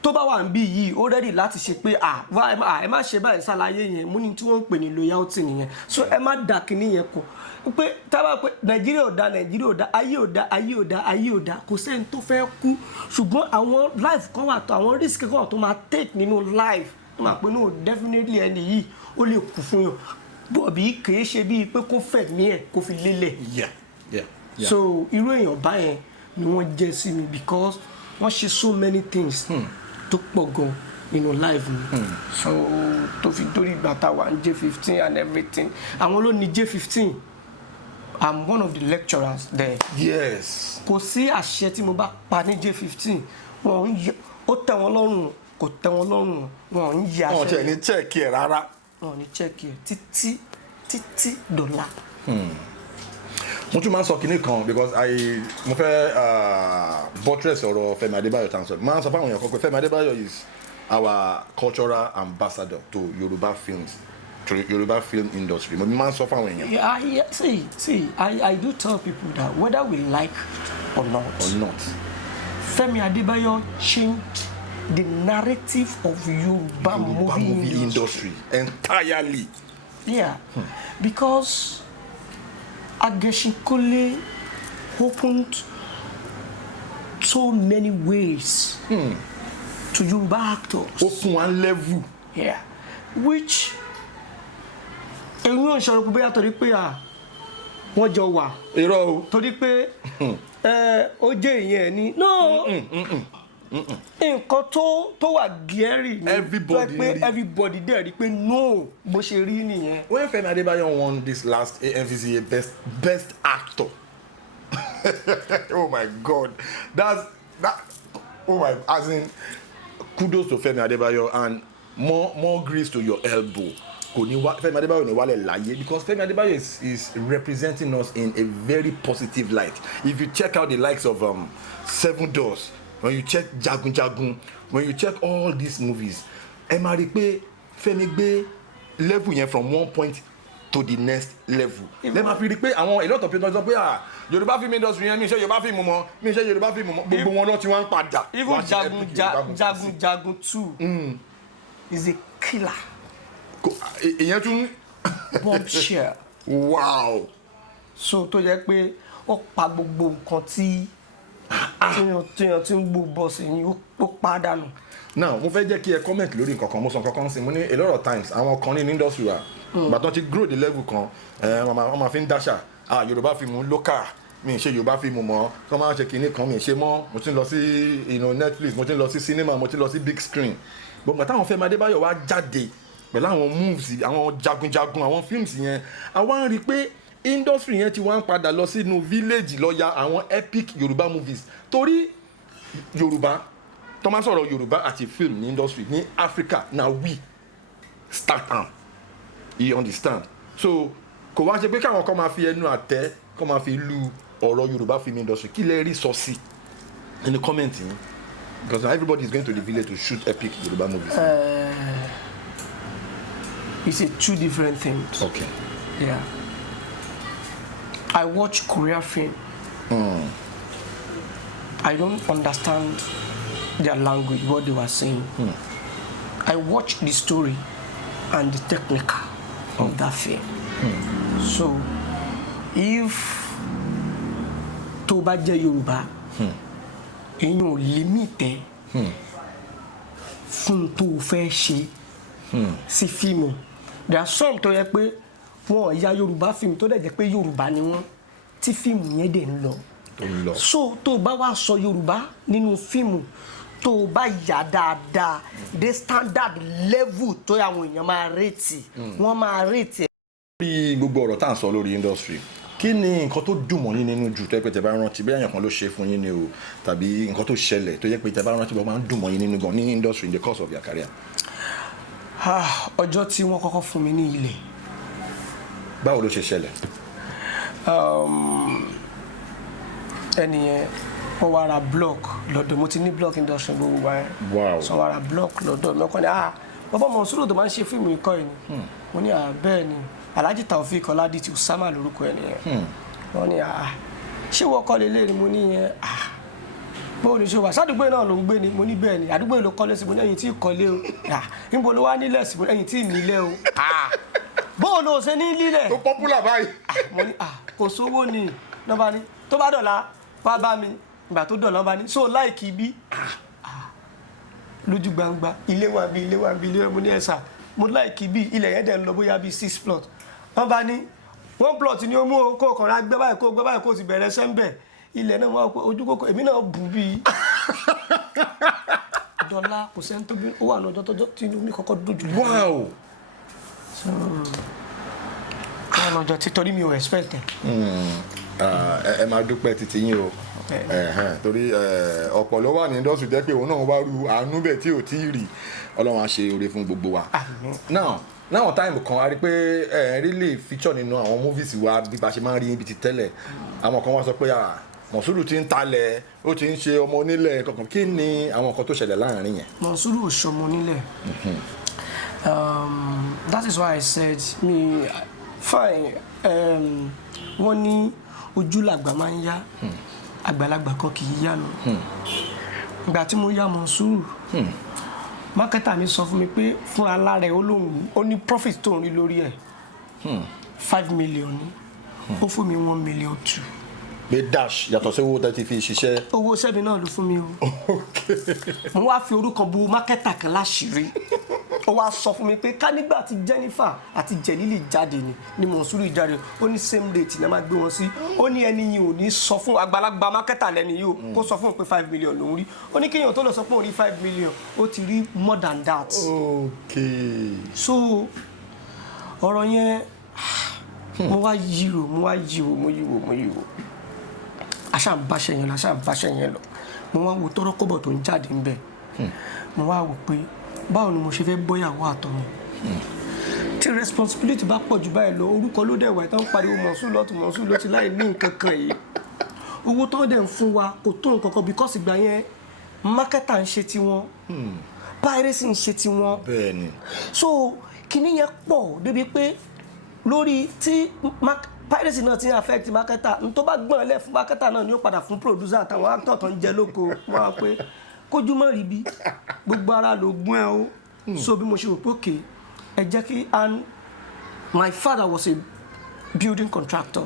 tó bá wà níbí yìí ó rẹ́dì láti ṣe pé ẹ má ṣe báyìí ṣàlàyé yẹn mo ní tí wọ́n ń pè ní loyalty nìyẹn so ẹ má dà kíní yẹn kù pé tábà pé nàìjíríà ò dá ayé ò dá kò sẹ́ni tó fẹ́ kú ṣùgbọ́n àwọn life kan wà tó àwọn risk kan wà tó máa take nínú life ó máa pé no definitely ẹni yìí ó lè kú fún yàn bọ̀bí kìí ṣe bíi pé kó fẹ̀mí ẹ̀ kó fi lélẹ̀ so irú èèyàn báyẹn ni wọ́n jẹ́ sí mi because wọ́n ṣe so many things tó pọ̀ gan nínú life mi so tó fi dórí ìgbà tá a wà ní J15 and everything àwọn ló ní J15 I'm one of the lecturers there. Yes. Kò sí àṣẹ tí mo bá pa ní J15 wọn ń yẹ ó tẹ́ wọn lọ́rùn kò tẹ́ wọn lọ́rùn wọn ń yẹ àṣẹ. wọn tẹ ní chẹ́ẹ̀kì ẹ̀ rárá. wọn ní chẹ́ẹ̀kì ẹ̀ títí dọ̀la. mo tún máa ń sọ kinní kan because mo fẹ́ buttress ọ̀rọ̀ Fẹ́mi Adébáyọ̀ tá à ń sọ máa ń sọ fáwọn èèyàn kan pé Fẹ́mi Adébáyọ̀ is our cultural ambassador to Yoruba films. To Yoruba film industry. Mo máa ń sọ fáwọn èèyàn. Yeah, see, I do tell people that whether we like or not, Fẹ́mi Adébáyọ̀ changed the narrative of Yoruba movie industry entirely. Yeah, because Ageshinkole opened so many ways to Yoruba actors. Ó fún wa level. Yeah, which èmi ò sọ̀rọ̀ pé bóyá torí pé wọ́n jọ wà. irọ́ o. torí pé ó jẹ́ ìyẹn ni. no nǹkan tó wà gẹ́rì ni. everybody dẹ̀ rí pé no bó ṣe rí nìyẹn. when Fẹ́mi Adébáyọ̀ won this last AMVCA best actor oh my God that oh my as in kudos to Fẹ́mi Adébáyọ̀ and more grease to your elbow. Fẹ́mi Adébáyọ̀ ní wálẹ̀ láyé because Fẹ́mi Adébáyọ̀ is representing us in a very positive light. If you check out the likes of Seven Doors, when you check Jagun Jagun, when you check all these movies, ẹ máa rí pé Fẹ́mi gbé level yẹn from one point to the next level. Lẹ́ẹ̀ máa fi rí pé àwọn a lot of people sọ pé Yorùbá film industry yẹn mi ṣe Yorùbá film mọ́ mi ṣe Yorùbá film mọ́ gbogbo wọn náà ti wá ń padà. Even Jagun Jagun 2 is a killer. ìyẹn tún. bombshell. Wow. So tó jẹ́ pé ó pa gbogbo nǹkan tí tíyan tí ń gbó bọ́ọ̀sì yín ó pa dànù. Now mo fẹ́ jẹ́ kí ẹ comment lórí nǹkan kan mo sọ nǹkan kan sí mo ní a lot of times àwọn kan ní industry wa gbàtàn ti grow the level kan wọ́n máa fi ń dáṣà Yorùbá fíìmù local mi ń ṣe Yorùbá fíìmù mọ́ kí wọ́n máa ṣe kinní kan mi ń ṣe mọ́ mo ti ń lọ sí Netflix mo ti ń lọ sí cinema mo ti ń lọ sí big screen gbogbo àtàwọn Fẹ́mi Adébáyọ̀ wá jáde pẹ̀lú àwọn moves àwọn jagunjagun àwọn films yẹn àwa ń rí i pé industry yẹn ti wá ń padà lọ sínú village lọ ya àwọn epic Yorùbá movies torí Yorùbá tó máa sọ̀rọ̀ Yorùbá àti film ní industry ní Africa na we start am you understand so kò wá ṣe pé káwọn kan máa fi ẹnu àtẹ́ kó máa fi lu ọ̀rọ̀ Yorùbá film industry kí lẹ rí sọ sí in the comment yẹn because everybody is going to the village to shoot epic Yorùbá movies. It's two different things. Okay. Yeah. I watch Korean film. I don't understand their language, what they were saying. I watch the story and the technical of that film. So, if tó bá jẹ́ Yorùbá, èyàn ò limite fún tó fẹ́ ṣe sí fíìmù. There are some tó yẹ pé wọn ya Yorùbá fíìmù tó dẹ̀ jẹ́ pé Yorùbá ni wọ́n tí fíìmù yẹn dẹ̀ ń lọ. So tó bá wá sọ Yorùbá nínú fíìmù tó bá yà dáadáa the standard level tó yà àwọn èèyàn máa rètì wọ́n máa rètì. bí gbogbo ọ̀rọ̀ tá à ń sọ lórí industry kí ni nǹkan tó dùn mọ́ yín nínú jù tó yẹ pé tẹ́ bá rántí bí èèyàn kan ló ṣe fún yín ni o tàbí nǹkan tó ṣẹlẹ̀ tó yẹ pé tẹ́ bá rántí bó máa ń dùn mọ́ yín nínú gan ní industry in the course of your career? Ọjọ́ tí wọ́n kọ́kọ́ fún mi ní ilẹ̀. Báwo ló ṣe ṣẹlẹ̀? Ẹnìyẹn wọ́n wá ra block lọ́dọ̀ mo ti ní block industry gbogbo wa yẹn. Wow. So wọ́n ra block lọ́dọ̀ mi ọkọ ni bàbá Monsuru tó máa ń ṣe fíìmù ikọ́ yìí ni. Mo ní bẹ́ẹ̀ ni Alhaji Taofeek Ọládìtì Usama lórúkọ ẹnìyẹn. Wọ́n ní ṣé wọ́n kọ́ lélẹ̀ ni mo ní yẹn bóun ní ṣe wà sádùúgbò náà ló ń gbé ni mo ní bẹ́ẹ̀ ni àdúgbò ló kọ́lé sí mo ní ẹ̀yìn tí ì kọ́lé o níbo ló wá nílẹ̀ sí mo ní ẹ̀yìn tí ì nílẹ̀ o bóun ló ṣe ní lílẹ̀. tó popular báyìí. mo ní kò sówó ni lọ́ba ní tó bá dọ̀la wá bá mi ìgbà tó dọ̀la bá ní so láìkì bí lójú gbangba ilé wa bí ilé wa bí ilé wa mo ní ẹ̀sà mo láìkì bí ilẹ̀ yẹn dẹ̀ ń lọ bóyá bí 6 plot wọ́n bá ní 1 plot ni ó mú kó kàn rà gbé báyìí kó ti bẹ̀rẹ̀ sẹ́ńbẹ̀ ilẹ̀ náà wọ́n ojú kókó èmi náà bù bí dọ́là kò sẹ́ni tó bí ó wà lọ́jọ́ tọ́jọ́ tí inú mi kọ́kọ́ dojú lé. Wow. So wọ́n lọ́jọ́ tí torí mi ò expect ẹ̀. Ẹ máa dúpẹ́ títí yín o torí ọ̀pọ̀ ló wà ní industry jẹ́ pé òun náà wá ru àánú bẹ̀ tí ò tí ì rí Ọlọ́run á ṣe oore fún gbogbo wa. Now láwọn táìmù kan a rí pé really feature nínú àwọn movies wa bí ba ṣe máa ń rí ibi ti tẹ́lẹ̀ àwọn kan wá sọ pé Monsuru ti ń talẹ̀ ó ti ń ṣe ọmọ onílẹ̀ kankan kí ni àwọn nǹkan tó ṣẹlẹ̀ láàrin yẹn. Monsuru ò ṣọmọ onílẹ̀. That is why I said me fine wọ́n ní ojú làgbà máa ń yá àgbàlagbà kan kì í yánu. Ìgbà tí mo yá Monsuru mákẹ́tà mi sọ fún mi pé fúnra lára ẹ̀ ó ní profit tó ń rí lórí ẹ̀ 5 million ni ó fún mi 1 million 2. pé dash yàtọ̀ sí owó tẹ́ ti fi ṣiṣẹ́. owó sẹ́mi náà ló fún mi o. mo wá fi orúkọ bu mákẹ́tà kan láṣìírí ó wá sọ fún mi pé ká nígbà tí Jennifer àti Jelili jáde ni Monsuru jáde ó ní same rate ní a máa gbé wọn sí ó ní ẹni yìí ò ní sọ fún àgbàlagbà mákẹ́tà lẹ́ni yìí o kó sọ fún un pé 5 million ló ń rí ó ní kéèyàn tó lọ sọ pé òun rí 5 million ó ti rí more than that. Okay. So ọ̀rọ̀ yẹn mo wá yíro àṣà ń báṣẹ yẹn lọ mo wá wo tọrọ kọ́bọ̀ tó ń jáde ń bẹ mo wá wò pé báwo ni mo ṣe fẹ́ bọ́yàwó àtọmọ tí responsibility bá pọ̀ jù báyìí lọ orúkọ ló dẹ̀ wà ẹ̀ tán pariwo Monsuru lọ́tún láì ní nǹkan kan yìí owó tó dẹ̀ ń fún wa kò tó nǹkan kan because ìgbà yẹn marketer ń ṣe tiwọn piracy ń ṣe tiwọn bẹ́ẹ̀ni so kíní yẹn pọ̀ débi pé lórí tí piracy náà ti ń affect marketer n tó bá gbọ́n lẹ̀ fún marketer náà ni ó padà fún producer àtàwọn actor tó ń jẹ lóko wọ́n á pé kójú mọ́ rí bí gbogbo ara ló gbọ́n ẹ o so bí mo ṣe rò pé òkè ẹ jẹ́ kí and my father was a building contractor.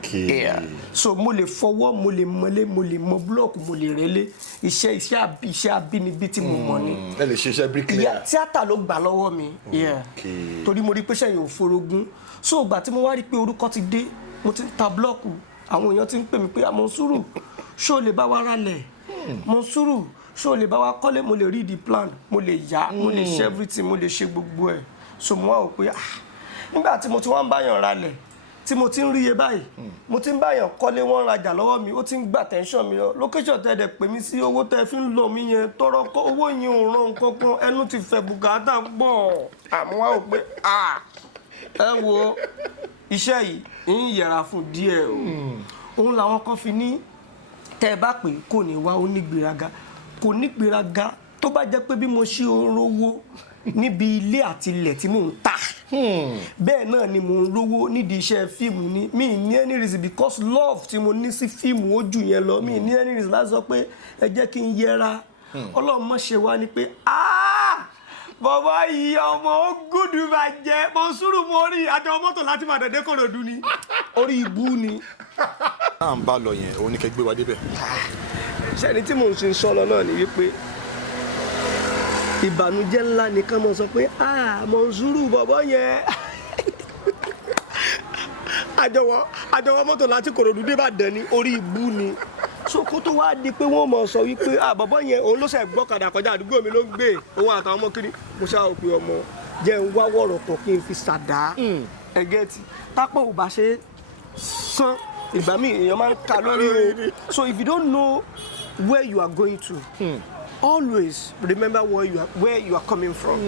Okay. Yeah. So mo lè fọwọ́ mo lè mọlé mo lè mọ búlọ̀kù mo lè rẹ́lé iṣẹ́ abínibí tí mo mọ̀ ni. ẹ lè ṣiṣẹ́ bricklayer. tíátà ló gbà lọ́wọ́ mi. Torí mo rí pé sẹ́yìn ò forogún so ìgbà tí mo wá rí pé orúkọ ti dé mo ti ń ta búlọ̀kù àwọn èèyàn ti ń pè mí pé Monsuru ṣó lè bá wa ralẹ̀ Monsuru ṣó lè bá wa kọ́lé mo lè read the plan mo lè yá mo lè ṣe everything mo lè ṣe gbogbo ẹ̀ so mo wá wò pé nígbà tí mo ti wá ń báyàn ralẹ̀ tí mo ti ń rí iye báyìí mo ti ń báyàn kọ́lé wọ́n rajà lọ́wọ́ mi ó ti ń gbà tẹ́ńṣọ̀n mi lọ location tẹ́ dẹ̀ pè mí sí owó tẹ́ fi ń lọ mí yẹn tọrọ kọ́ owó yẹn ò ràn kankan ẹnu ti fẹ́ bùkátà pọ̀ àmọ́ wá wò pé ẹ wo iṣẹ́ yìí ń yẹra fún díẹ̀ o òun làwọn kan fi ní tẹ́ ẹ bá pè kò ní wá ó ní gbéraga kò ní gbéraga tó bá jẹ́ pé bí mo ṣe rówó níbi ilé àti ilẹ̀ tí mò ń tà bẹ́ẹ̀ náà ni mò ń rówó nídìí iṣẹ́ fíìmù ni mi ní any reason because love tí mo ní sí fíìmù ó jù yẹn lọ mi ní any reason láti sọ pé ẹ jẹ́ kí n yẹra Ọlọ́run mọ̀ ṣe wá ni pé bàbá yìí ọmọ ó gùdù máa jẹ Monsuru mo rí àjọ mọ́tò láti máa dẹ̀dẹ́ Kòròdú ni orí ibú ni. náà ń bá lọ yẹn òun ní kẹ́ gbé wa débẹ̀. ṣẹ́ni tí mò ń ṣe sọ́lọ náà ni wípé ìbànújẹ́ ńlá nìkan mọ̀ sọ pé Monsuru bọ̀bọ̀ yẹn àjọwọ́ mọ́tò láti Kòròdú dé Ìbàdàn ní orí ibú ni so kó tó wá di pé wọ́n mọ̀ sọ wípé bọ̀bọ̀ yẹn òun ló ṣe gbọ́kadà kọjá àdúgbò mi ló ń gbé òun àtàwọn ọmọ kiri mo ṣáà rò pé ọmọ jẹ́ ń wá wọ̀rọ̀ kan kí n fi ṣàdá ẹgẹ́tì tápọ̀ ò bá ṣe san ìgbà míì èèyàn máa ń ka lórí o. So if you don't know where you are going to, always remember where you are coming from.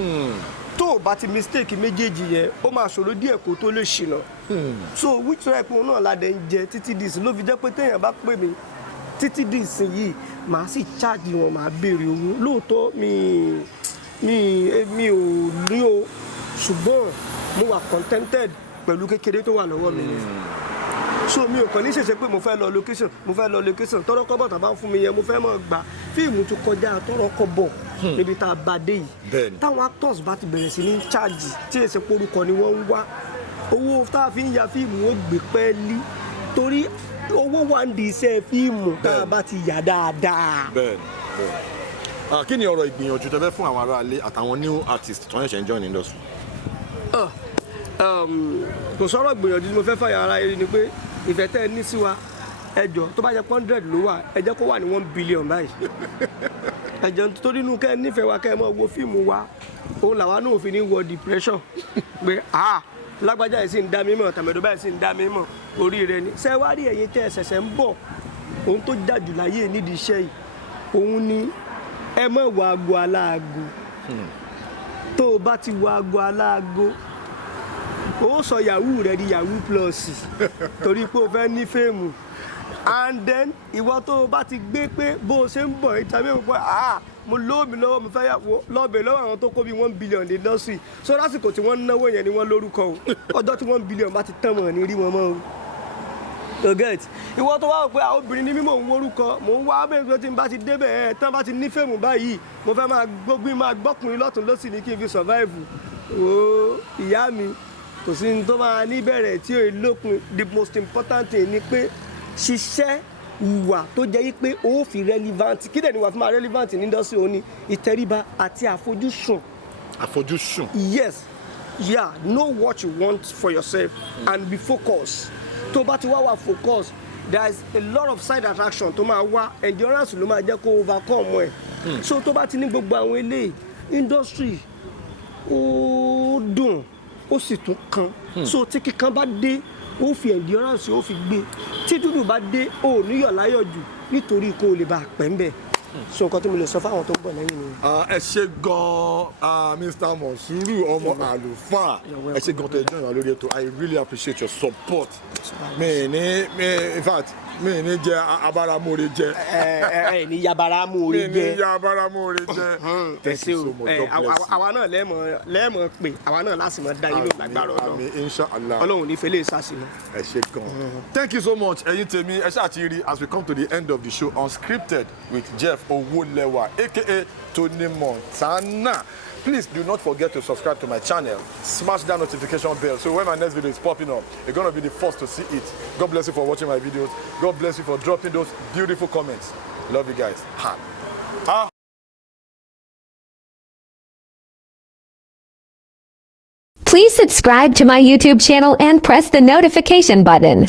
Tó o bá ti mistake méjèèjì yẹn ó máa ṣòro díẹ̀ kó tó lè ṣìnà. So which type náà ládẹ ń jẹ títí di ìsìn ló fi jẹ́ pé téèyàn bá pè mí títí di ìsìn yìí màá sì charge wọn màá béèrè owó. Lóòótọ́ mi ò ní o ṣùgbọ́n mo wà contented pẹ̀lú kékeré tó wà lọ́wọ́ mi. So mi ò kàn ní ṣẹ̀ṣẹ̀ pé mo fẹ́ lọ location tọ́rọ́ kọ́bọ̀ tàbá ń fún mi yẹn mo fẹ́ mọ̀ gbà fíìmù tó kọjá tọ́rọ́ kọ́bọ̀ níbi tá a bá dé yìí táwọn actors bá ti bẹ̀rẹ̀ sí ní charge tí èsì porúkọ ni wọ́n ń wá owó tá a fi ń ya fíìmù ó gbé pẹ́ẹ́lí torí owó wà ń di iṣẹ́ fíìmù tá a bá ti yà dáadáa. Kí ni ọ̀rọ̀ ìgbìyànjú tẹ́ fẹ́ fún àwọn aráalé àtàwọn new artists tó ń ṣe ń join industry? Kò sọ̀rọ̀ gbìyànjú tí mo fẹ́ fàyà ara yẹn ni pé ìfẹ́ tẹ́ ẹ ní sí wa ẹjọ́ tó bá jẹ́ 100 ló wà ẹ jẹ́ kó wà ní 1 billion báyìí. Ẹjọ́ torí inú kẹ́ ẹ nífẹ̀ẹ́ wa kẹ́ ẹ mọ̀ wo fíìmù wa òun làwa náà fi ní wọ depression pé lágbájá yìí sì ń dá mi mọ̀ tàmẹ̀dọ́ báyìí sì ń dá mi mọ̀ oríire ni. Ṣé wá rí ẹ̀yin tẹ́ ẹ ṣẹ̀ṣẹ̀ ń bọ̀ ohun tó dájú láyé nídìí iṣẹ́ yìí òun ni ẹ má wọ aago aláago. Tó o bá ti wọ aago aláago ó sọ yahoo rẹ di yahoo plus torí pé o fẹ́ ní fíìmù and then ìwọ tó o bá ti gbé pé bó o ṣe ń bọ̀ ìtàbí o pé mo lómi lọ́wọ́ mo fẹ́ yàwó lọ́bẹ̀ lọ́wọ́ àwọn tó kó bí 1 billion lè lọ sí so lásìkò tí wọ́n náwó yẹn ni wọ́n lórúkọ o ọjọ́ tí 1 billion bá ti tán mọ̀ ní rí wọn mọ́ o get ìwọ tó wá wò pé obìnrin ní mímọ̀ ń wórúkọ mò ń wá bẹ́ẹ̀ tí n bá ti débẹ̀ ẹ̀ tán bá ti ní fíìmù báyìí mo fẹ́ máa gbọ́kùnrin lọ́tún lọ́sì ní kí n fi survive o ìyá mi kò sí ní tó máa níbẹ̀rẹ̀ tí ò lópin. The most important thing ni pé ṣiṣẹ́ ìwà tó jẹ́ yí pé ó fi relevant kí dẹ̀ ni wà fún máa relevant ní industry òní ìtẹríba àti àfojúsùn. Àfojúsùn. Yes, know what you want for yourself and be focused. Tó bá ti wá focus there is a lot of side attraction tó máa wá endurance ló máa jẹ́ kó overcome ẹ̀. So tó bá ti ní gbogbo àwọn eléyìí industry ó dùn ó sì tún kan. So tí kíkan bá dé ó fi endurance ó fi gbé tí dúdú bá dé ó níyọ̀ láyọ̀ jù nítorí kó o lè bá a pẹ́ ń bẹ̀. So nǹkan tí mo lè sọ fáwọn tó ń bọ̀ lẹ́yìn mi. Ẹ ṣé gan-an Mr. Monsuru ọmọ àlùfáà ẹ ṣé gan-an tẹ́ ẹ join wa lórí ètò. I really appreciate your support. In fact mi ní jẹ abaramore jẹ. Ní yabaramore jẹ. Mi ní yabaramore jẹ. Thank you so much. God bless you. Àwa náà lẹ́ẹ̀mọ̀ pé àwa náà láti mọ̀ dá yín ló lágbára Ọlọ́run. Àmín inshallah. Ọlọ́run ní fẹ́lẹ́ ìsásínú. Ẹ ṣé gan-an. Thank you so much ẹ̀yin tèmi ẹ ṣáà ti rí as we come to the end of the show Unscripted with Jeff Owolewa aka Tony Montana. Please do not forget to subscribe to my channel. Smash that notification bell so when my next video is popping up, you're going to be the first to see it. God bless you for watching my videos. God bless you for dropping those beautiful comments. Love you guys. Please subscribe to my YouTube channel and press the notification button.